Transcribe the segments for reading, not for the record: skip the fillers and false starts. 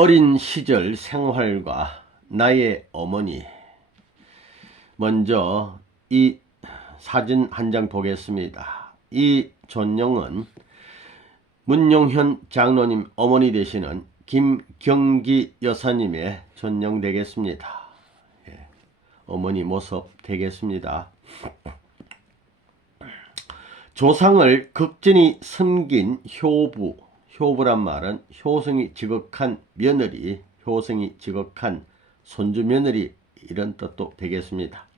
어린 시절 생활과 나의 어머니. 먼저 이 사진 한 장 보겠습니다. 이 존영은 문용현 장로님 어머니 되시는 김경기 여사님의 존영 되겠습니다. 어머니 모습 되겠습니다. 조상을 극진히 섬긴 효부, 효부란 말은 효성이 지극한 며느리, 효성이 지극한 손주 며느리, 이런 뜻도 되겠습니다.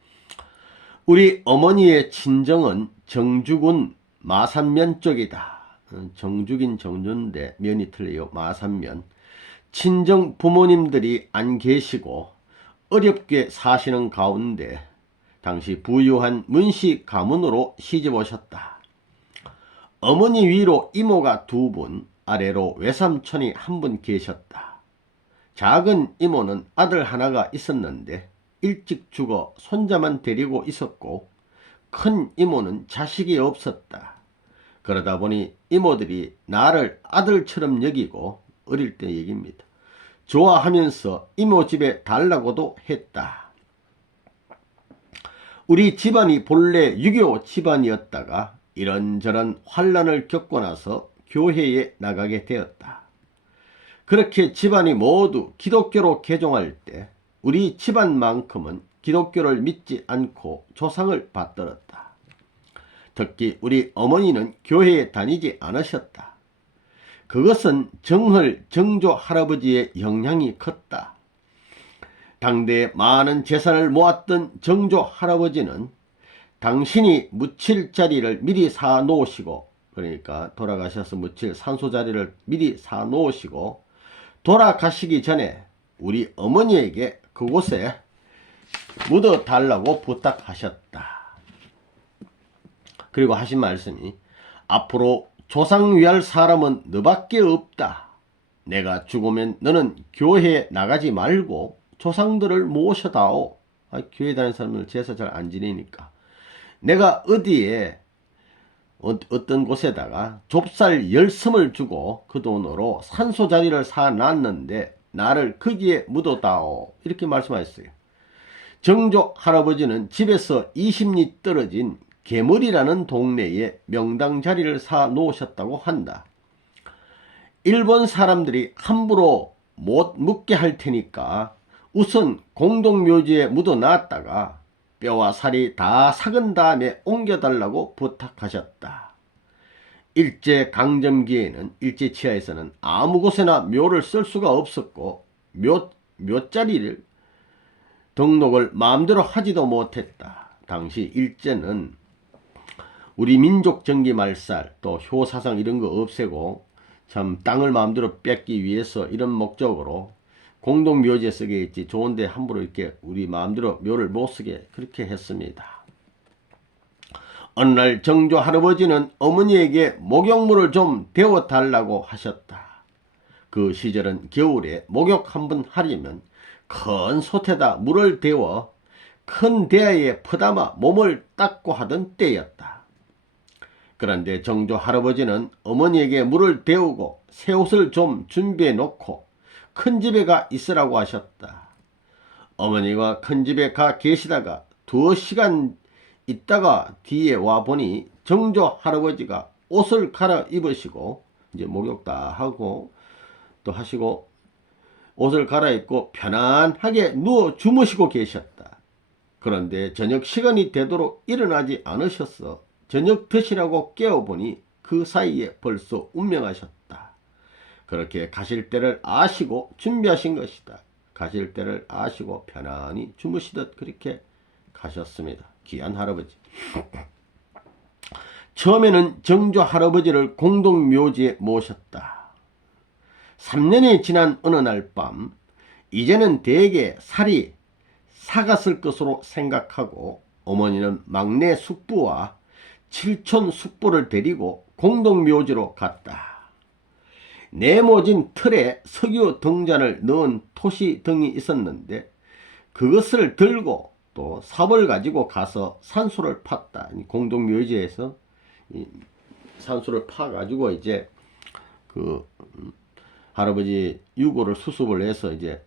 우리 어머니의 친정은 정주군 마산면 쪽이다. 정주긴 정주인데 면이 틀려요. 마산면. 친정 부모님들이 안 계시고 어렵게 사시는 가운데 당시 부유한 문씨 가문으로 시집 오셨다. 어머니 위로 이모가 2분, 아래로 외삼촌이 1분 계셨다. 작은 이모는 아들 하나가 있었는데 일찍 죽어 손자만 데리고 있었고, 큰 이모는 자식이 없었다. 그러다 보니 이모들이 나를 아들처럼 여기고, 어릴 때 얘기입니다, 좋아하면서 이모 집에 달라고도 했다. 우리 집안이 본래 유교 집안이었다가 이런저런 환란을 겪고 나서 교회에 나가게 되었다. 그렇게 집안이 모두 기독교로 개종할 때 우리 집안만큼은 기독교를 믿지 않고 조상을 받들었다. 특히 우리 어머니는 교회에 다니지 않으셨다. 그것은 정헐 정조 할아버지의 영향이 컸다. 당대에 많은 재산을 모았던 정조 할아버지는 당신이 묻힐 자리를 미리 사 놓으시고, 그러니까 돌아가셔서 묻힐 산소 자리를 미리 사 놓으시고 돌아가시기 전에 우리 어머니에게 그곳에 묻어 달라고 부탁하셨다. 그리고 하신 말씀이, 앞으로 조상 위할 사람은 너밖에 없다. 내가 죽으면 너는 교회에 나가지 말고 조상들을 모셔다오. 교회 다니는 사람들 제사 잘 안 지내니까 내가 어디에 어떤 곳에다가 좁쌀 10섬을 주고 그 돈으로 산소 자리를 사놨는데 나를 거기에 묻어다오. 이렇게 말씀하셨어요. 정조 할아버지는 집에서 20리 떨어진 개물이라는 동네에 명당 자리를 사 놓으셨다고 한다. 일본 사람들이 함부로 못 묻게 할 테니까 우선 공동묘지에 묻어놨다가 뼈와 살이 다 삭은 다음에 옮겨달라고 부탁하셨다. 일제강점기에는 일제치하에서는 아무 곳에나 묘를 쓸 수가 없었고 묘자리를 등록을 마음대로 하지도 못했다. 당시 일제는 우리 민족 정기 말살, 또 효사상 이런 거 없애고 참 땅을 마음대로 뺏기 위해서 이런 목적으로 공동묘지에 쓰게 했지 좋은데 함부로 이렇게 우리 마음대로 묘를 못 쓰게 그렇게 했습니다. 어느 날 정조 할아버지는 어머니에게 목욕물을 좀 데워달라고 하셨다. 그 시절은 겨울에 목욕 한번 하려면 큰 솥에다 물을 데워 큰 대야에 퍼담아 몸을 닦고 하던 때였다. 그런데 정조 할아버지는 어머니에게 물을 데우고 새 옷을 좀 준비해 놓고 큰 집에 가 있으라고 하셨다. 어머니가 큰 집에 가 계시다가 2시간 있다가 뒤에 와 보니 정조 할아버지가 옷을 갈아입으시고 이제 목욕 다 하고 또 하시고 옷을 갈아입고 편안하게 누워 주무시고 계셨다. 그런데 저녁 시간이 되도록 일어나지 않으셔서 저녁 드시라고 깨워보니 그 사이에 벌써 운명하셨다. 그렇게 가실 때를 아시고 준비하신 것이다. 가실 때를 아시고 편안히 주무시듯 그렇게 가셨습니다. 귀한 할아버지. 처음에는 정조 할아버지를 공동묘지에 모셨다. 3년이 지난 어느 날 밤, 이제는 대개 살이 삭았을 것으로 생각하고 어머니는 막내 숙부와 칠촌 숙부를 데리고 공동묘지로 갔다. 네모진 틀에 석유 등잔을 넣은 토시등이 있었는데 그것을 들고 또 삽을 가지고 가서 산소를 팠다. 공동묘지에서 산소를 파 가지고 이제 그 할아버지 유골을 수습을 해서 이제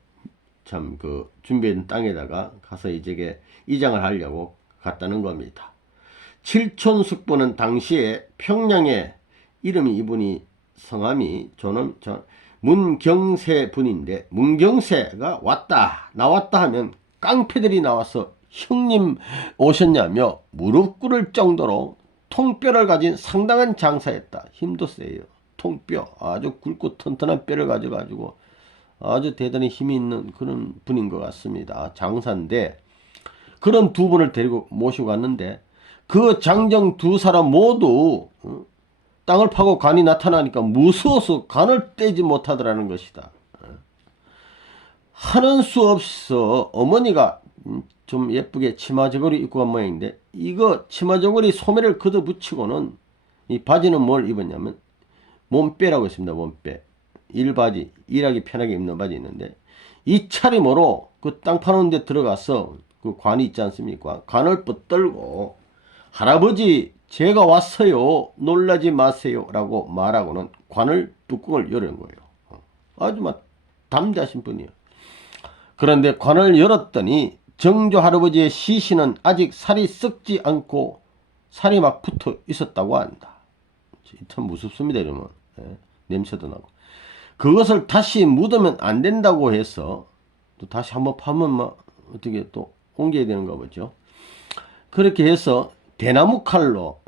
참 그 준비된 땅에다가 가서 이제 이장을 하려고 갔다는 겁니다. 칠촌숙부는 당시에 평양에 이름이 이분이 성함이 문경세 분인데, 문경세가 나왔다 하면 깡패들이 나와서 형님 오셨냐며 무릎 꿇을 정도로 통뼈를 가진 상당한 장사였다. 힘도 세요. 통뼈, 아주 굵고 튼튼한 뼈를 가져가지고 아주 대단히 힘이 있는 그런 분인 것 같습니다. 장사인데, 그런 두 분을 데리고 모시고 갔는데, 그 장정 두 사람 모두 땅을 파고 관이 나타나니까 무서워서 관을 떼지 못하더라는 것이다. 하는 수 없어 어머니가 좀 예쁘게 치마 저고리 입고 간 모양인데, 이거 치마 저고리 소매를 걷어 붙이고는 이 바지는 뭘 입었냐면 몸빼라고 했습니다. 몸빼. 일바지, 일하기 편하게 입는 바지 있는데, 이 차림으로 그 땅 파는 데 들어가서 그 관이 있지 않습니까? 관을 붙들고 할아버지 제가 왔어요. 놀라지 마세요. 라고 말하고는 관을 뚜껑을 열은 거예요. 아주 막 담대하신 분이에요. 그런데 관을 열었더니 정조 할아버지의 시신은 아직 살이 썩지 않고 살이 막 붙어 있었다고 한다. 참 무섭습니다. 이러면. 냄새도 나고. 그것을 다시 묻으면 안 된다고 해서 또 다시 한번 파면 막 어떻게 또 옮겨야 되는가 보죠. 그렇게 해서 대나무 칼로,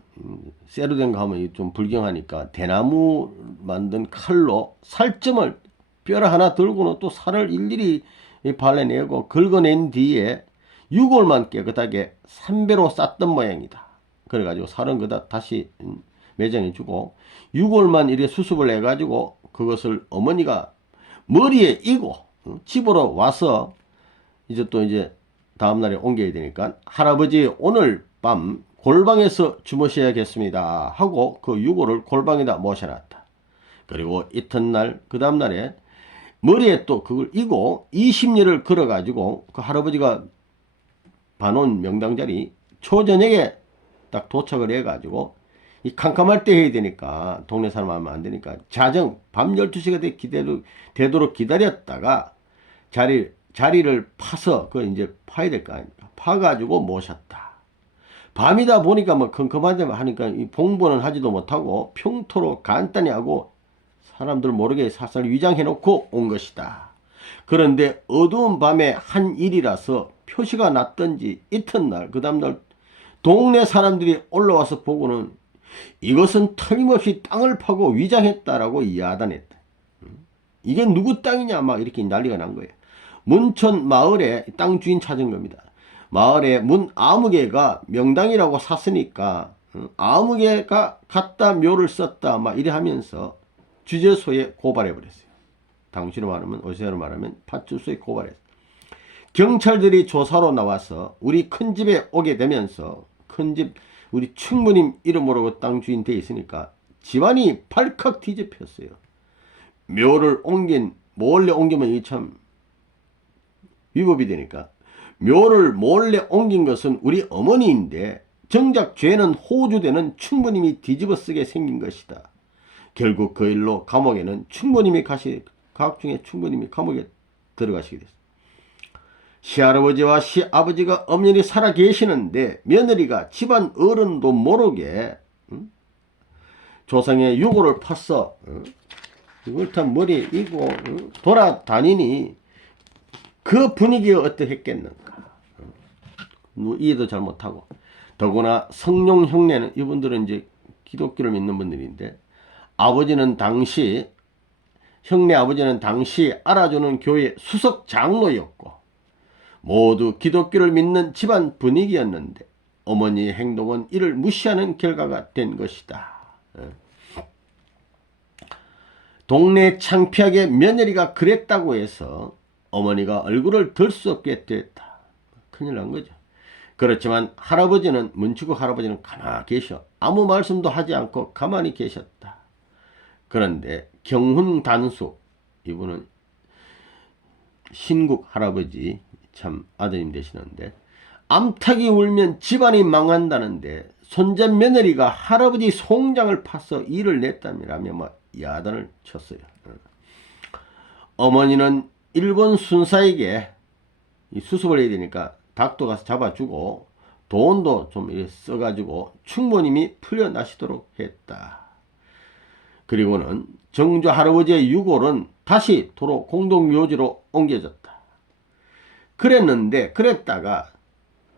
쇠로 된 거 하면 좀 불경하니까 대나무 만든 칼로 살점을 뼈를 하나 들고는 또 살을 일일이 발라내고 긁어낸 뒤에 유골만 깨끗하게 삼배로 쌌던 모양이다. 그래가지고 살은 그다 다시 매장해주고 유골만 이렇게 수습을 해가지고 그것을 어머니가 머리에 이고 집으로 와서 이제 또 다음날에 옮겨야 되니까 할아버지 오늘 밤 골방에서 주무셔야겠습니다 하고 그 유골을 골방에다 모셔놨다. 그리고 이튿날 그 다음날에 머리에 또 그걸 이고 20리를 걸어가지고 그 할아버지가 봐놓은 명당자리 초저녁에 딱 도착을 해가지고 이 캄캄할 때 해야 되니까 동네 사람 하면 안 되니까 자정 밤 12시가 되도록 기다렸다가 자리를 파서 그 이제 파야 될 거 아닙니까? 파가지고 모셨다. 밤이다 보니까 뭐 컴컴하다 하니까 이 봉보는 하지도 못하고 평토로 간단히 하고 사람들 모르게 살살 위장해 놓고 온 것이다. 그런데 어두운 밤에 한 일이라서 표시가 났던지 이튿날 그 다음날 동네 사람들이 올라와서 보고는 이것은 틀림없이 땅을 파고 위장했다라고 야단했다. 이게 누구 땅이냐 막 이렇게 난리가 난 거예요. 문천 마을에 땅 주인 찾은 겁니다. 마을에 문 아무개가 명당이라고 샀으니까 아무개가 갖다 묘를 썼다 막 이래 하면서 주재소에 고발해버렸어요. 당시로 말하면 어시로 말하면 파출소에 고발했어요. 경찰들이 조사로 나와서 우리 큰집에 오게 되면서 큰집 우리 충무님 이름으로 그 땅 주인 돼 있으니까 집안이 발칵 뒤집혔어요. 묘를 몰래 옮기면 이게 참 위법이 되니까 묘를 몰래 옮긴 것은 우리 어머니인데 정작 죄는 호주되는 충무님이 뒤집어 쓰게 생긴 것이다. 결국 그 일로 감옥에는 각 중에 충무님이 감옥에 들어가시게 됐습니다. 시할아버지와 시아버지가 엄연히 살아 계시는데 며느리가 집안 어른도 모르게 조상의 유골을 팠어. 이걸 다 머리에 이고 돌아다니니 그 분위기가 어떠했겠는가. 이해도 잘 못하고. 더구나 성룡 형네는 이분들은 이제 기독교를 믿는 분들인데 형네 아버지는 당시 알아주는 교회 수석 장로였고 모두 기독교를 믿는 집안 분위기였는데 어머니의 행동은 이를 무시하는 결과가 된 것이다. 동네 창피하게 며느리가 그랬다고 해서 어머니가 얼굴을 들 수 없게 됐다. 큰일 난 거죠. 그렇지만 문치국 할아버지는 가만히 계셔. 아무 말씀도 하지 않고 가만히 계셨다. 그런데 경훈단수, 이분은 신국 할아버지 참 아드님 되시는데 암탉이 울면 집안이 망한다는데 손자 며느리가 할아버지 송장을 파서 일을 냈다며 막 야단을 쳤어요. 어머니는 일본 순사에게 이 수습을 해야 되니까 닭도 가서 잡아주고 돈도 좀 써가지고 충모님이 풀려나시도록 했다. 그리고는 정조 할아버지의 유골은 다시 도로 공동묘지로 옮겨졌다. 그랬다가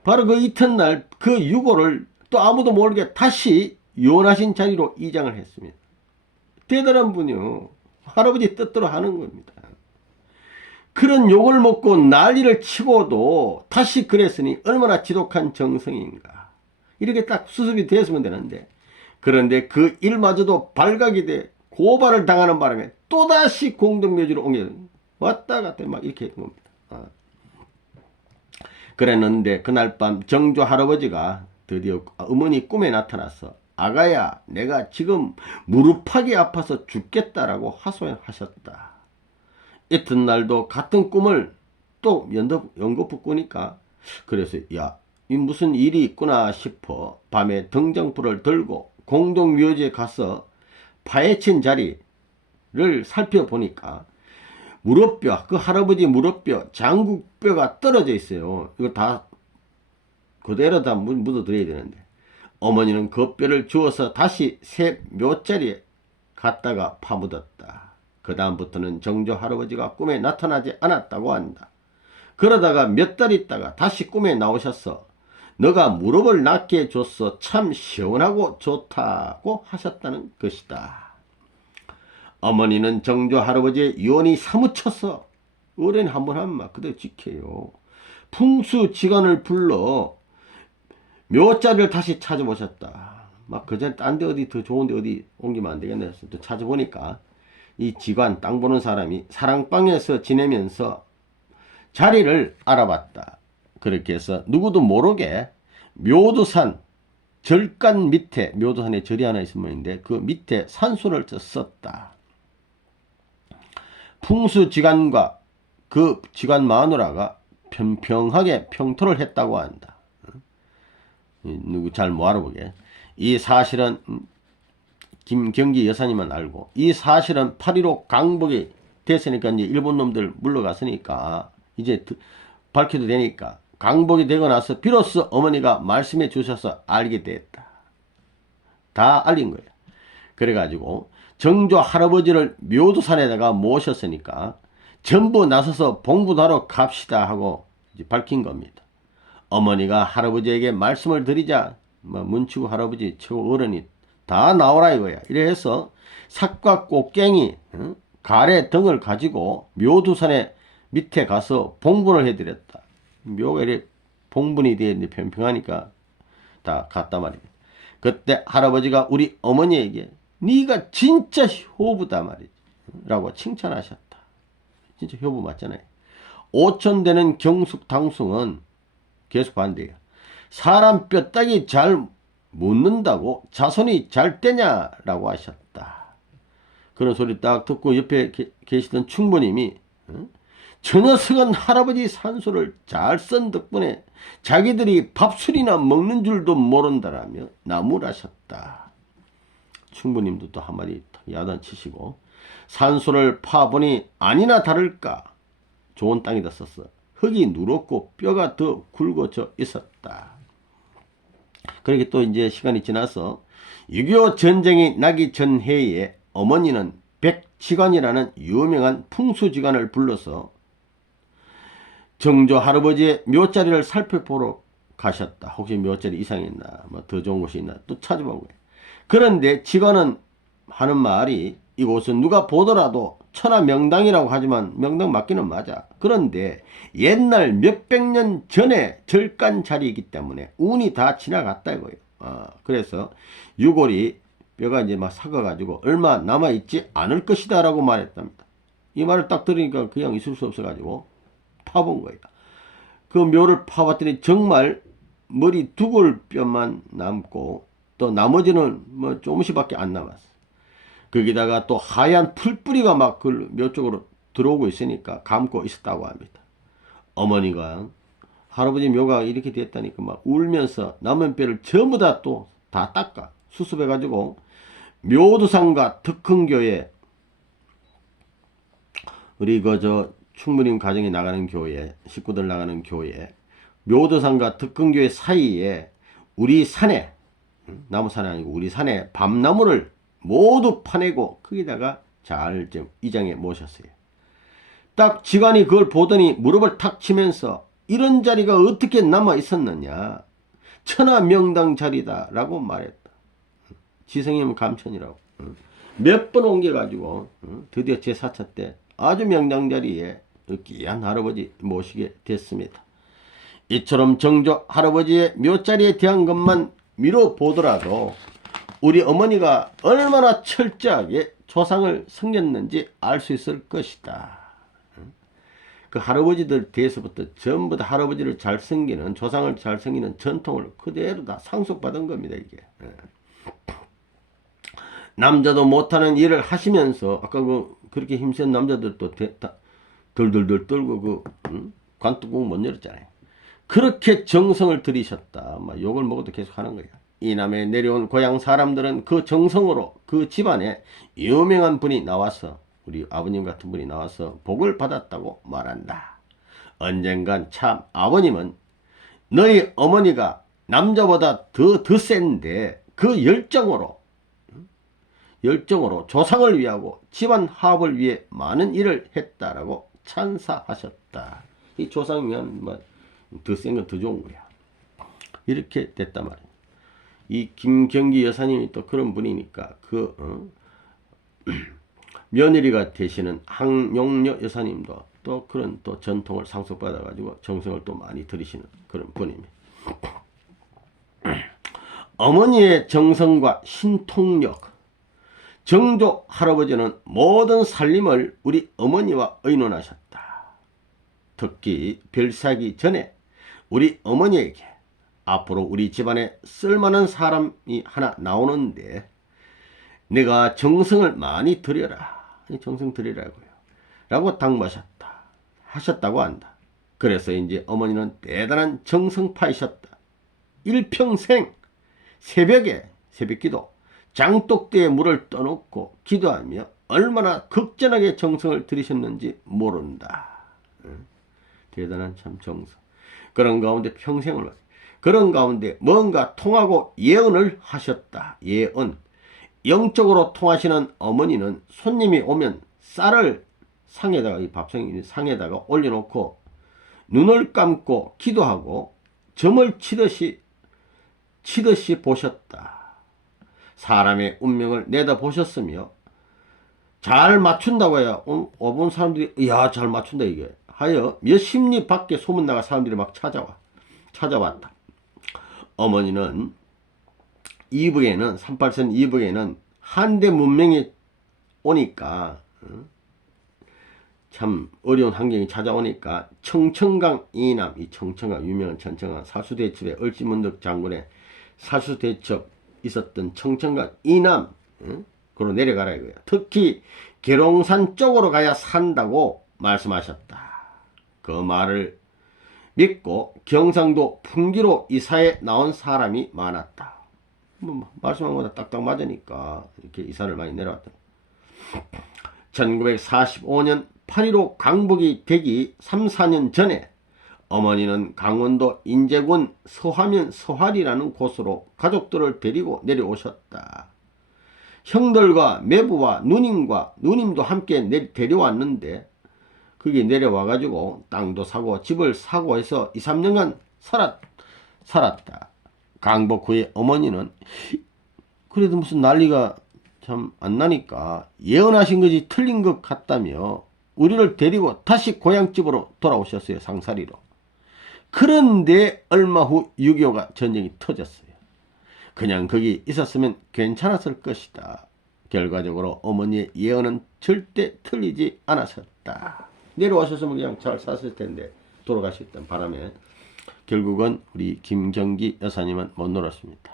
바로 그 이튿날 그 유골을 또 아무도 모르게 다시 요원하신 자리로 이장을 했습니다. 대단한 분이요. 할아버지 뜻대로 하는 겁니다. 그런 욕을 먹고 난리를 치고도 다시 그랬으니 얼마나 지독한 정성인가. 이렇게 딱 수습이 됐으면 되는데, 그런데 그 일마저도 발각이 돼 고발을 당하는 바람에 또다시 공동묘지로 옮겨 왔다 갔다 막 이렇게 했던 겁니다. 그랬는데 그날 밤 정조 할아버지가 드디어 어머니 꿈에 나타나서 아가야, 내가 지금 무릎팍이 아파서 죽겠다라고 하소연하셨다. 이튿날도 같은 꿈을 또 연거푸 꾸니까, 그래서 야, 이 무슨 일이 있구나 싶어 밤에 등장불을 들고 공동묘지에 가서 파헤친 자리를 살펴보니까 무릎뼈, 그 할아버지 무릎뼈, 장국뼈가 떨어져 있어요. 이거 다 그대로 다 묻어드려야 되는데, 어머니는 그 뼈를 주워서 다시 새 묘자리에 갖다가 파묻었다. 그 다음부터는 정조 할아버지가 꿈에 나타나지 않았다고 한다. 그러다가 몇 달 있다가 다시 꿈에 나오셔서 너가 무릎을 낫게 해줬어, 참 시원하고 좋다고 하셨다는 것이다. 어머니는 정조 할아버지의 유언이 사무쳐서 어른이 한번 하면 막 그대로 지켜요. 풍수지간을 불러 묘자리를 다시 찾아보셨다. 막 그전에 딴 데 어디 더 좋은데 어디 옮기면 안 되겠네 해서 또 찾아보니까 이 지관 땅 보는 사람이 사랑방에서 지내면서 자리를 알아봤다. 그렇게 해서 누구도 모르게 묘두산 절간 밑에, 묘두산에 절이 하나 있으면 있는데 그 밑에 산수를 썼다. 풍수지간과 그 지간 마누라가 평평하게 평토를 했다고 한다. 누구 잘 못 알아보게. 이 사실은 김경기 여사님은 알고, 이 사실은 8.15 강복이 됐으니까 이제 일본 놈들 물러갔으니까 이제 밝혀도 되니까 강복이 되고 나서 비로소 어머니가 말씀해 주셔서 알게 됐다. 다 알린 거예요. 그래가지고 정조 할아버지를 묘두산에다가 모셨으니까 전부 나서서 봉부하러 갑시다 하고 이제 밝힌 겁니다. 어머니가 할아버지에게 말씀을 드리자 문치구 할아버지 최고 어른이 다 나오라 이거야. 이래서 삭과 꽃갱이, 가래 등을 가지고 묘두산에 밑에 가서 봉분을 해드렸다. 묘가 이렇게 봉분이 되어 있는데 평평하니까 다 갔단 말이야. 그때 할아버지가 우리 어머니에게 네가 진짜 효부다 말이지 라고 칭찬하셨다. 진짜 효부 맞잖아요. 5천 되는 경숙당숙은 계속 반대해요. 사람 뼈다귀 잘 묻는다고 자손이 잘 되냐라고 하셨다. 그런 소리 딱 듣고 옆에 계시던 충부님이 저 녀석은 할아버지 산소를 잘 쓴 덕분에 자기들이 밥술이나 먹는 줄도 모른다라며 나무라셨다. 충부님도 또 한마디 야단치시고 산소를 파보니 아니나 다를까 좋은 땅이다 썼어. 흙이 누렇고 뼈가 더 굵어져 있었다. 그렇게 또 이제 시간이 지나서 6.25 전쟁이 나기 전 해에 어머니는 백지관이라는 유명한 풍수지관을 불러서 정조 할아버지의 묘자리를 살펴보러 가셨다. 혹시 묘자리 이상이 있나, 뭐 더 좋은 곳이 있나 또 찾아보고. 그런데 지관은 하는 말이 이곳은 누가 보더라도 천하 명당이라고 하지만 명당 맞기는 맞아. 그런데 옛날 몇백 년 전에 절간 자리이기 때문에 운이 다 지나갔다 이거예요. 그래서 유골이 뼈가 이제 막 삭아가지고 얼마 남아있지 않을 것이다 라고 말했답니다. 이 말을 딱 들으니까 그냥 있을 수 없어가지고 파본 거예요. 그 묘를 파봤더니 정말 머리 두골뼈만 남고 또 나머지는 뭐 조금씩밖에 안 남았어. 거기다가 또 하얀 풀뿌리가 막 그 묘 쪽으로 들어오고 있으니까 감고 있었다고 합니다. 어머니가 할아버지 묘가 이렇게 됐다니까 막 울면서 남은 뼈를 전부 다 또 다 닦아 수습해가지고 묘두산과 덕흥교에 우리 충무림 가정이 나가는 교회, 식구들 나가는 교회, 묘도산과 덕근교회 사이에 우리 산에, 나무산이 아니고 우리 산에 밤나무를 모두 파내고 거기다가 잘 이장해 모셨어요. 딱 지관이 그걸 보더니 무릎을 탁 치면서 이런 자리가 어떻게 남아 있었느냐. 천하명당 자리다 라고 말했다. 지성이면 감천이라고. 몇 번 옮겨가지고 드디어 제4차 때 아주 명당 자리에 귀한 할아버지 모시게 됐습니다. 이처럼 정조 할아버지의 묘자리에 대한 것만 미뤄보더라도 우리 어머니가 얼마나 철저하게 조상을 섬겼는지 알 수 있을 것이다. 그 할아버지들 뒤에서부터 전부 다 할아버지를 잘 섬기는, 조상을 잘 섬기는 전통을 그대로 다 상속받은 겁니다, 이게. 남자도 못하는 일을 하시면서, 아까 그렇게 힘센 남자들도 덜덜덜 떨고 관뚜껑 못 열었잖아요. 그렇게 정성을 들이셨다. 막 욕을 먹어도 계속 하는 거야. 이남에 내려온 고향 사람들은 그 정성으로 그 집안에 유명한 분이 나와서, 우리 아버님 같은 분이 나와서 복을 받았다고 말한다. 언젠간 참 아버님은 너희 어머니가 남자보다 더 센데 그 열정으로 조상을 위하고 집안 화합을 위해 많은 일을 했다라고 찬사하셨다. 이 조상이면 더 센 건 더 좋은 거야. 이렇게 됐단 말이야. 이 김경기 여사님이 또 그런 분이니까 며느리가 되시는 항용녀 여사님도 또 그런 또 전통을 상속받아 가지고 정성을 또 많이 들이시는 그런 분입니다. 어머니의 정성과 신통력. 정조 할아버지는 모든 살림을 우리 어머니와 의논하셨다. 특히 별사기 전에 우리 어머니에게 앞으로 우리 집안에 쓸만한 사람이 하나 나오는데 내가 정성을 많이 들여라. 정성 들이라고요. 라고 하셨다고 한다. 그래서 이제 어머니는 대단한 정성파이셨다. 일평생 새벽기도 장독대에 물을 떠놓고 기도하며 얼마나 극진하게 정성을 들이셨는지 모른다. 대단한 참 정성. 그런 가운데 평생을, 그런 가운데 뭔가 통하고 예언을 하셨다. 예언. 영적으로 통하시는 어머니는 손님이 오면 쌀을 상에다가, 이 밥상 상에다가 올려놓고 눈을 감고 기도하고 점을 치듯이 보셨다. 사람의 운명을 내다보셨으며 잘 맞춘다고 해야 오본 사람들이 이야 잘 맞춘다 이게 하여 몇십 리 밖에 소문나가 사람들이 막 찾아왔다. 어머니는 이북에는 38선 이북에는 한대 문명이 오니까 참 어려운 환경이 찾아오니까 청천강 이남, 이 청천강 유명한 청천강 사수대첩의 을지문덕 장군의 사수대첩 있었던 청천강 이남 그로 내려가라 이거야. 특히 계룡산 쪽으로 가야 산다고 말씀하셨다. 그 말을 믿고 경상도 풍기로 이사에 나온 사람이 많았다. 말씀한 것보다 딱딱 맞으니까 이렇게 이사를 많이 내려왔다. 1945년 8.15 강복이 되기 3, 4년 전에 어머니는 강원도 인제군 서하면 서할이라는 곳으로 가족들을 데리고 내려오셨다. 형들과 매부와 누님도 함께 데려왔는데 거기 내려와가지고 땅도 사고 집을 사고 해서 2, 3년간 살았다. 강복 후에 어머니는 그래도 무슨 난리가 참 안 나니까 예언하신 것이 틀린 것 같다며 우리를 데리고 다시 고향집으로 돌아오셨어요. 상사리로. 그런데 얼마 후 6.25가 전쟁이 터졌어요. 그냥 거기 있었으면 괜찮았을 것이다. 결과적으로 어머니의 예언은 절대 틀리지 않았었다. 내려와셨으면 그냥 잘 샀을 텐데 돌아가셨던 바람에 결국은 우리 김경기 여사님은 못 놀았습니다.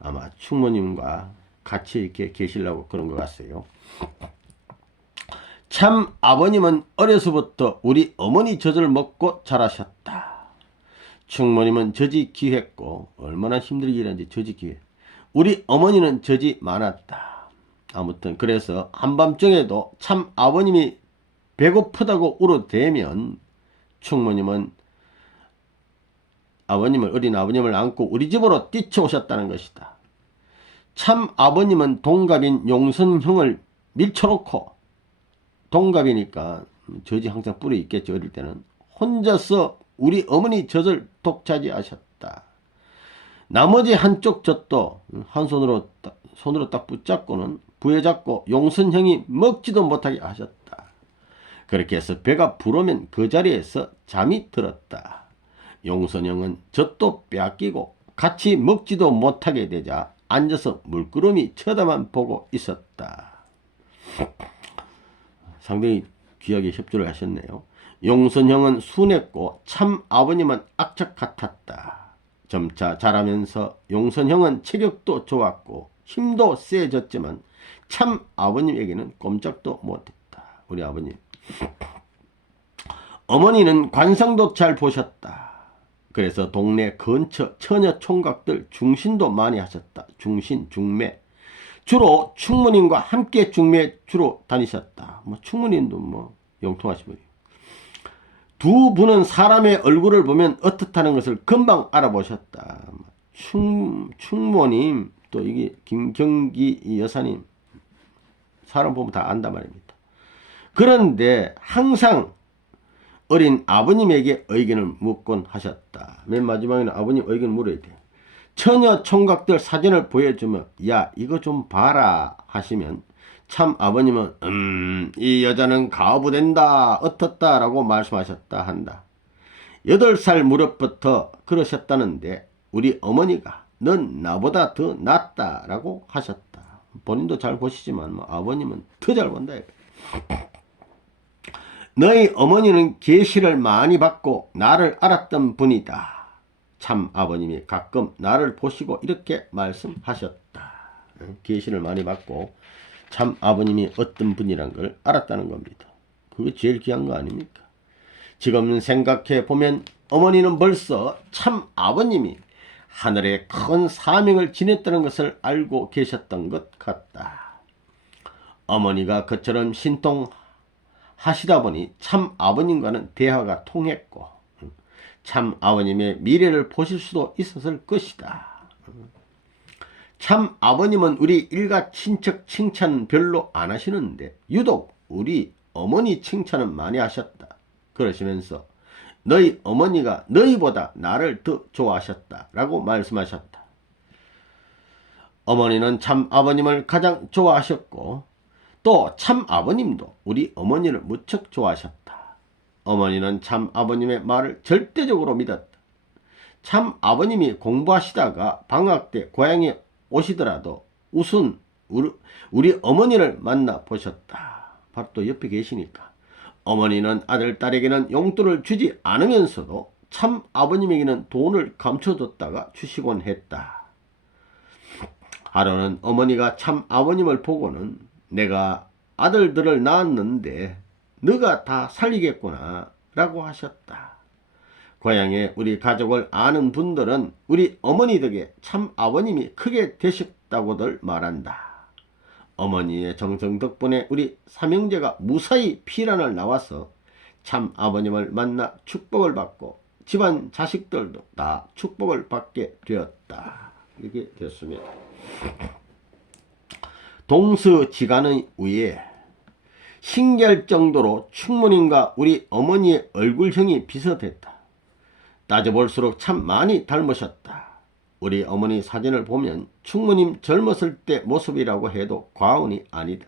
아마 충모님과 같이 이렇게 계시려고 그런 것 같아요. 참 아버님은 어려서부터 우리 어머니 젖을 먹고 자라셨다. 충모님은 젖이 귀했고 얼마나 힘들게 일하는지 젖이 귀해. 우리 어머니는 젖이 많았다. 아무튼 그래서 한밤중에도 참 아버님이 배고프다고 울어대면 충무님은 어린 아버님을 안고 우리 집으로 뛰쳐오셨다는 것이다. 참 아버님은 동갑인 용선형을 밀쳐놓고, 동갑이니까 젖이 항상 뿌려 있겠죠. 어릴 때는 혼자서 우리 어머니 젖을 독차지하셨다. 나머지 한쪽 젖도 한 손으로 딱 붙잡고는 부여잡고 용선형이 먹지도 못하게 하셨다. 그렇게 해서 배가 부르면 그 자리에서 잠이 들었다. 용선형은 젖도 빼앗기고 같이 먹지도 못하게 되자 앉아서 물끄러미 쳐다만 보고 있었다. 상당히 귀하게 협조를 하셨네요. 용선형은 순했고 참 아버님은 악착 같았다. 점차 자라면서 용선형은 체격도 좋았고 힘도 세졌지만 참 아버님에게는 꼼짝도 못했다. 우리 아버님. 어머니는 관상도 잘 보셨다. 그래서 동네 근처 처녀 총각들 중신도 많이 하셨다. 중신, 중매. 주로 충무님과 함께 중매 주로 다니셨다. 충무님도 영통하신 분이에요. 두 분은 사람의 얼굴을 보면 어떻다는 것을 금방 알아보셨다. 충모님, 또 이게 김경기 여사님, 사람 보면 다 안단 말입니다. 그런데 항상 어린 아버님에게 의견을 묻곤 하셨다. 맨 마지막에는 아버님 의견을 물어야 돼요. 처녀 총각들 사진을 보여주면 야 이거 좀 봐라 하시면 참 아버님은 이 여자는 가부된다 어떻다 라고 말씀하셨다 한다. 8살 무렵부터 그러셨다는데 우리 어머니가 넌 나보다 더 낫다 라고 하셨다. 본인도 잘 보시지만 아버님은 더 잘 본다. 너희 어머니는 계시를 많이 받고 나를 알았던 분이다. 참 아버님이 가끔 나를 보시고 이렇게 말씀하셨다. 계시를 많이 받고 참 아버님이 어떤 분이란 걸 알았다는 겁니다. 그게 제일 귀한 거 아닙니까? 지금 생각해 보면 어머니는 벌써 참 아버님이 하늘에 큰 사명을 지냈다는 것을 알고 계셨던 것 같다. 어머니가 그처럼 신통하시다 보니 참 아버님과는 대화가 통했고 참 아버님의 미래를 보실 수도 있었을 것이다. 참 아버님은 우리 일가 친척 칭찬 별로 안 하시는데 유독 우리 어머니 칭찬은 많이 하셨다. 그러시면서 너희 어머니가 너희보다 나를 더 좋아하셨다 라고 말씀하셨다. 어머니는 참 아버님을 가장 좋아하셨고 또 참 아버님도 우리 어머니를 무척 좋아하셨다. 어머니는 참 아버님의 말을 절대적으로 믿었다. 참 아버님이 공부하시다가 방학 때 고향에 오시더라도 우선 우리 어머니를 만나 보셨다. 바로 또 옆에 계시니까. 어머니는 아들, 딸에게는 용돈을 주지 않으면서도 참 아버님에게는 돈을 감춰뒀다가 주시곤 했다. 하루는 어머니가 참 아버님을 보고는 내가 아들들을 낳았는데 너가 다 살리겠구나 라고 하셨다. 고향에 우리 가족을 아는 분들은 우리 어머니 덕에 참 아버님이 크게 되셨다고들 말한다. 어머니의 정성 덕분에 우리 삼형제가 무사히 피난을 나와서 참 아버님을 만나 축복을 받고 집안 자식들도 다 축복을 받게 되었다. 이렇게 됐습니다. 동서지간의 위에 신기할 정도로 충무님과 우리 어머니의 얼굴형이 비슷했다. 따져볼수록 참 많이 닮으셨다. 우리 어머니 사진을 보면 충무님 젊었을 때 모습이라고 해도 과언이 아니다.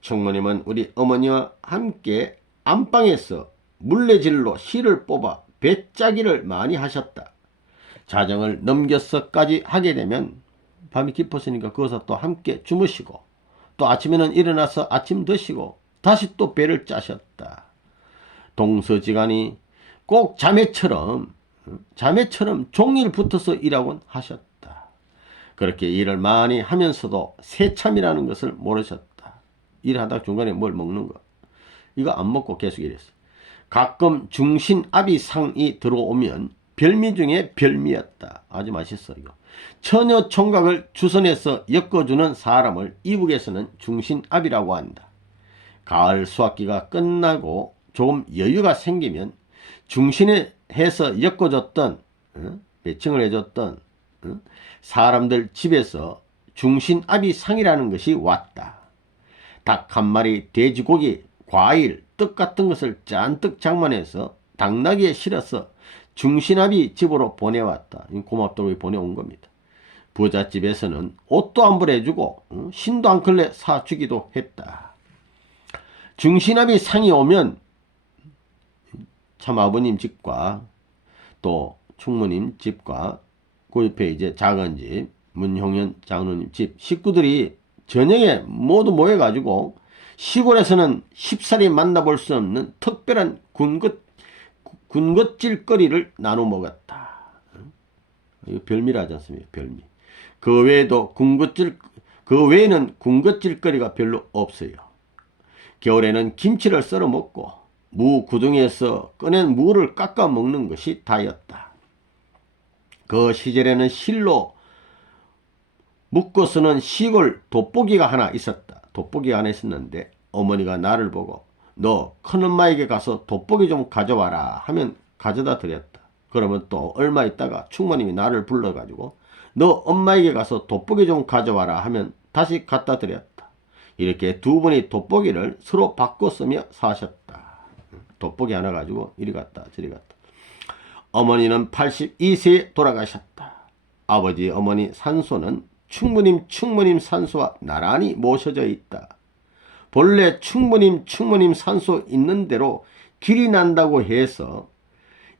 충무님은 우리 어머니와 함께 안방에서 물레질로 실을 뽑아 배짜기를 많이 하셨다. 자정을 넘겨서까지 하게 되면 밤이 깊었으니까 거기서 또 함께 주무시고 또 아침에는 일어나서 아침 드시고 다시 또 배를 짜셨다. 동서지간이 꼭 자매처럼 종일 붙어서 일하곤 하셨다. 그렇게 일을 많이 하면서도 새참이라는 것을 모르셨다. 일하다가 중간에 뭘 먹는 거. 이거 안 먹고 계속 일했어. 가끔 중신아비상이 들어오면 별미 중에 별미였다. 아주 맛있어 이거. 처녀 총각을 주선해서 엮어주는 사람을 이북에서는 중신아비라고 한다. 가을 수학기가 끝나고 조금 여유가 생기면 중신에 해서 엮어줬던 배청을 해줬던 사람들 집에서 중신아비상이라는 것이 왔다. 닭 한 마리, 돼지고기, 과일, 떡 같은 것을 잔뜩 장만해서 당나귀에 실어서 중신아비 집으로 보내왔다. 고맙다고 보내온 겁니다. 부잣집에서는 옷도 안 보내주고 신도 한 걸레 사주기도 했다. 중신아비 상이 오면 참아버님 집과 또 충무님 집과 그 옆에 이제 작은 집 문형현 장로님 집 식구들이 저녁에 모두 모여가지고 시골에서는 쉽사리 만나볼 수 없는 특별한 군것질거리를 나눠 먹었다. 이거 별미라지 않습니까? 별미. 그 외에는 군것질거리가 별로 없어요. 겨울에는 김치를 썰어 먹고 무 구덩이에서 꺼낸 무를 깎아 먹는 것이 다였다. 그 시절에는 실로 묶어 쓰는 시골 돋보기가 하나 있었다. 돋보기가 하나 있었는데 어머니가 나를 보고 너 큰엄마에게 가서 돋보기 좀 가져와라 하면 가져다 드렸다. 그러면 또 얼마 있다가 충모님이 나를 불러가지고 너 엄마에게 가서 돋보기 좀 가져와라 하면 다시 갖다 드렸다. 이렇게 두 분이 돋보기를 서로 바꿔 쓰며 사셨다. 돋보기 하나 가지고 이리 갔다 저리 갔다. 어머니는 82세에 돌아가셨다. 아버지 어머니 산소는 충무님 산소와 나란히 모셔져 있다. 본래 충무님 산소 있는 대로 길이 난다고 해서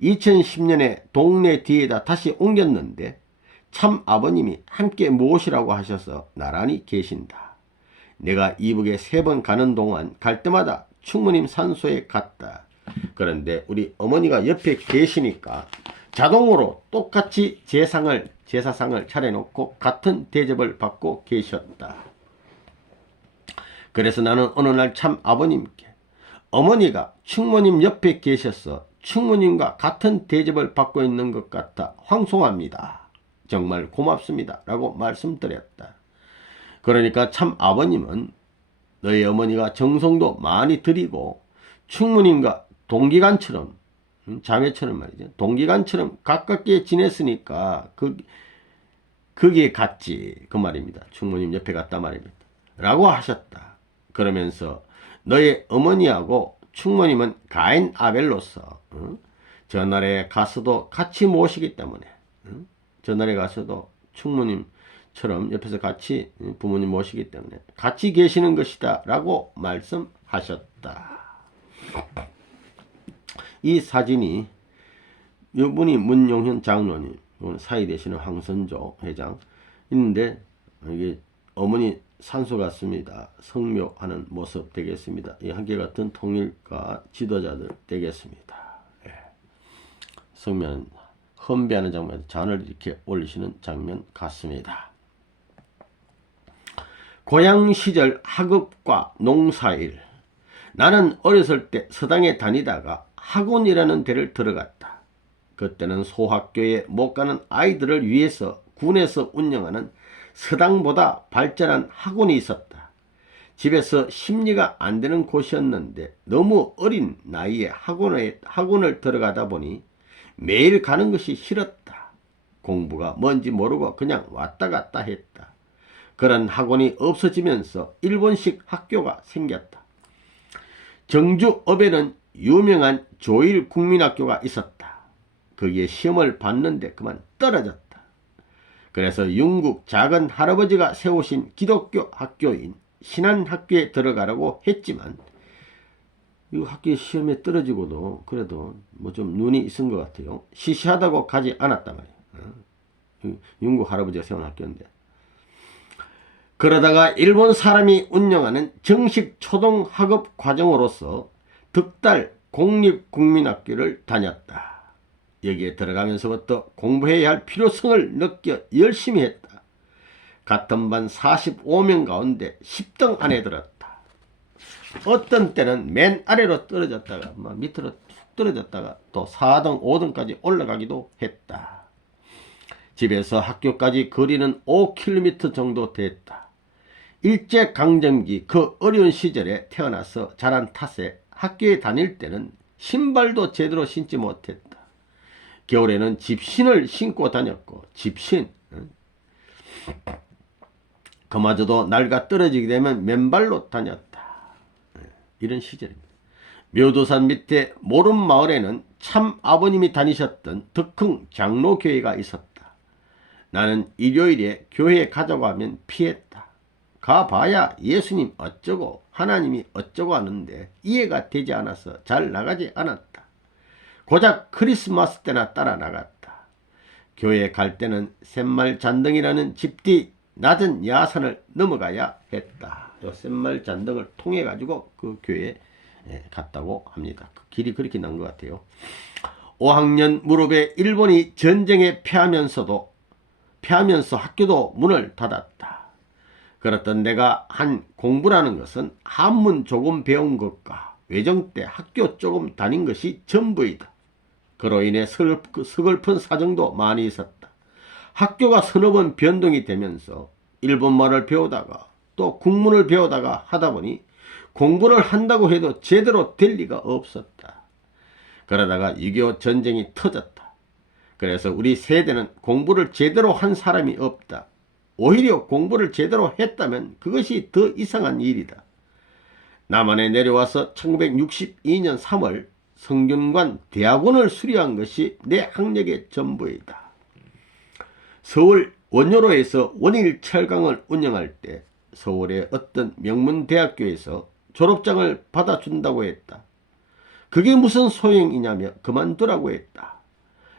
2010년에 동네 뒤에다 다시 옮겼는데 참 아버님이 함께 모시라고 하셔서 나란히 계신다. 내가 이북에 3번 가는 동안 갈 때마다 충무님 산소에 갔다. 그런데 우리 어머니가 옆에 계시니까 자동으로 똑같이 제사상을 차려놓고 같은 대접을 받고 계셨다. 그래서 나는 어느 날 참 아버님께 어머니가 충무님 옆에 계셔서 충무님과 같은 대접을 받고 있는 것 같아 황송합니다. 정말 고맙습니다. 라고 말씀드렸다. 그러니까 참 아버님은 너희 어머니가 정성도 많이 드리고 충무님과 동기간처럼 자매처럼 말이죠. 동기간처럼 가깝게 지냈으니까 거기에 갔지 그 말입니다. 충무님 옆에 갔다 말입니다. 라고 하셨다. 그러면서 너의 어머니하고 충무님은 가인 아벨로서 전날에 가서도 같이 모시기 때문에 전날에 가서도 충무님처럼 옆에서 같이 부모님 모시기 때문에 같이 계시는 것이다 라고 말씀하셨다. 이 사진이 이분이 문용현 장로님 사이 되시는 황선조 회장 있는데 이게 어머니 산소 같습니다. 성묘하는 모습 되겠습니다. 이 한결같은 통일가 지도자들 되겠습니다. 예. 성묘는 헌배하는 장면, 잔을 이렇게 올리시는 장면 같습니다. 고향 시절 학업과 농사일. 나는 어렸을 때 서당에 다니다가 학원이라는 데를 들어갔다. 그때는 소학교에 못 가는 아이들을 위해서 군에서 운영하는 서당보다 발전한 학원이 있었다. 집에서 심리가 안 되는 곳이었는데 너무 어린 나이에 학원을 들어가다 보니 매일 가는 것이 싫었다. 공부가 뭔지 모르고 그냥 왔다 갔다 했다. 그런 학원이 없어지면서 일본식 학교가 생겼다. 정주읍에는 유명한 조일국민학교가 있었다. 거기에 시험을 봤는데 그만 떨어졌다. 그래서 영국 작은 할아버지가 세우신 기독교 학교인 신안학교에 들어가라고 했지만 이 학교 시험에 떨어지고도 그래도 뭐 좀 눈이 있은 것 같아요. 시시하다고 가지 않았단 말이에요. 영국 할아버지가 세운 학교인데 그러다가 일본 사람이 운영하는 정식 초등학업 과정으로서 득달 공립국민학교를 다녔다. 여기에 들어가면서부터 공부해야 할 필요성을 느껴 열심히 했다. 같은 반 45명 가운데 10등 안에 들었다. 어떤 때는 맨 아래로 떨어졌다가 밑으로 툭 떨어졌다가 또 4등, 5등까지 올라가기도 했다. 집에서 학교까지 거리는 5km 정도 됐다. 일제강점기 그 어려운 시절에 태어나서 자란 탓에 학교에 다닐 때는 신발도 제대로 신지 못했다. 겨울에는 집신을 신고 다녔고, 집신, 그마저도 날가 떨어지게 되면 맨발로 다녔다. 이런 시절입니다. 묘도산 밑에 모름마을에는 참 아버님이 다니셨던 덕흥 장로교회가 있었다. 나는 일요일에 교회에 가자고 하면 피했다. 가봐야 예수님 어쩌고 하나님이 어쩌고 하는데 이해가 되지 않아서 잘 나가지 않았다. 고작 크리스마스 때나 따라 나갔다. 교회에 갈 때는 샘말 잔등이라는 집뒤 낮은 야산을 넘어가야 했다. 요 샘말 잔등을 통해 가지고 그 교회에 갔다고 합니다. 그 길이 그렇게 난 것 같아요. 5학년 무렵에 일본이 전쟁에 패하면서 학교도 문을 닫았다. 그렇던 내가 한 공부라는 것은 한문 조금 배운 것과 외정 때 학교 조금 다닌 것이 전부이다. 그로 인해 서글픈 사정도 많이 있었다. 학교가 서너 번 변동이 되면서 일본말을 배우다가 또 국문을 배우다가 하다 보니 공부를 한다고 해도 제대로 될 리가 없었다. 그러다가 6.25 전쟁이 터졌다. 그래서 우리 세대는 공부를 제대로 한 사람이 없다. 오히려 공부를 제대로 했다면 그것이 더 이상한 일이다. 남한에 내려와서 1962년 3월 성균관 대학원을 수료한 것이 내 학력의 전부이다. 서울 원효로에서 원일 철강을 운영할 때 서울의 어떤 명문대학교에서 졸업장을 받아준다고 했다. 그게 무슨 소용이냐며 그만두라고 했다.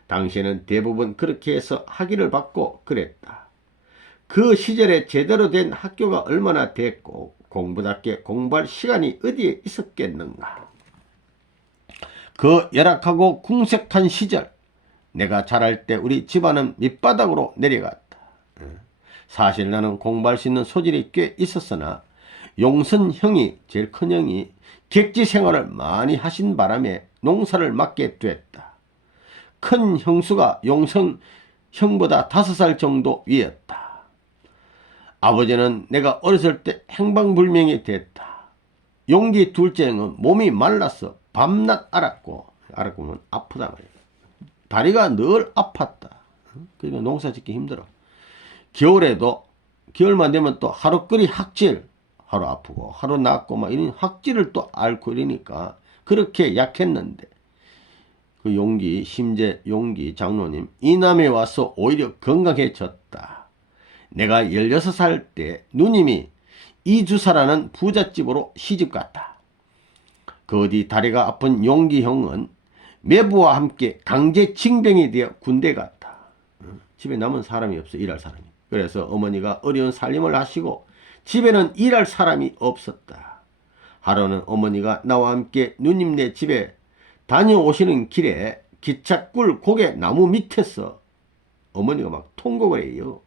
당시에는 대부분 그렇게 해서 학위를 받고 그랬다. 그 시절에 제대로 된 학교가 얼마나 됐고 공부답게 공부할 시간이 어디에 있었겠는가. 그 열악하고 궁색한 시절 내가 자랄 때 우리 집안은 밑바닥으로 내려갔다. 사실 나는 공부할 수 있는 소질이 꽤 있었으나 용선 형이, 제일 큰 형이 객지 생활을 많이 하신 바람에 농사를 맡게 됐다. 큰 형수가 용선 형보다 5살 정도 위였다. 아버지는 내가 어렸을 때 행방불명이 됐다. 용기 둘째 형은 몸이 말라서 밤낮 앓았고는 아프다 말이야. 다리가 늘 아팠다. 그러니까 농사 짓기 힘들어. 겨울에도 겨울만 되면 또 하루거리 학질, 하루 아프고 하루 낫고 막 이런 학질을 또 앓고 이러니까 그렇게 약했는데 그 심재 용기 장로님 이남에 와서 오히려 건강해졌다. 내가 16살 때 누님이 이주사라는 부잣집으로 시집갔다. 그 어디 다리가 아픈 용기 형은 매부와 함께 강제 징병이 되어 군대 갔다. 집에 남은 사람이 없어, 일할 사람이. 그래서 어머니가 어려운 살림을 하시고 집에는 일할 사람이 없었다. 하루는 어머니가 나와 함께 누님네 집에 다녀오시는 길에 기찻굴 고개 나무 밑에서 어머니가 막 통곡을 해요.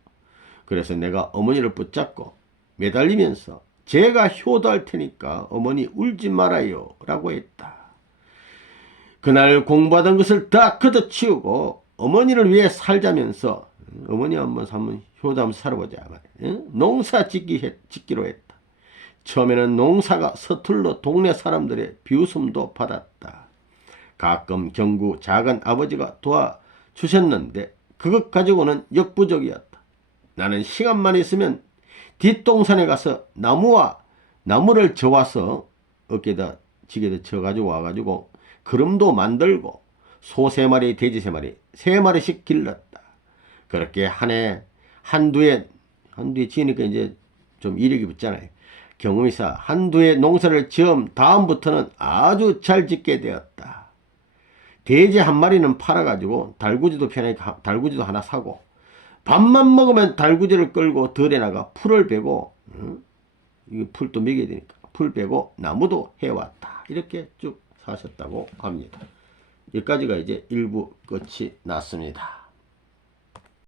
그래서 내가 어머니를 붙잡고 매달리면서 제가 효도할 테니까 어머니 울지 말아요 라고 했다. 그날 공부하던 것을 다 걷어치우고 어머니를 위해 살자면서 어머니 한번 효도 한번 살아보자. 농사 짓기로 했다. 처음에는 농사가 서툴러 동네 사람들의 비웃음도 받았다. 가끔 경구 작은 아버지가 도와주셨는데 그것 가지고는 역부족이었다. 나는 시간만 있으면 뒷동산에 가서 나무를 저와서 어깨에다 지게다 쳐가지고 와가지고 그름도 만들고 소 3마리, 돼지 3마리, 3마리씩 길렀다. 그렇게 한 해 한두해 지으니까 이제 좀 이력이 붙잖아요. 경험이 쌓아 한두해 농사를 지은 다음부터는 아주 잘 짓게 되었다. 돼지 1마리는 팔아가지고 달구지도 편하니까 달구지도 하나 사고 밥만 먹으면 달구지를 끌고 덜에 나가 풀을 베고 이거 풀도 먹여야 되니까 풀 베고 나무도 해왔다. 이렇게 쭉 사셨다고 합니다. 여기까지가 이제 1부 끝이 났습니다.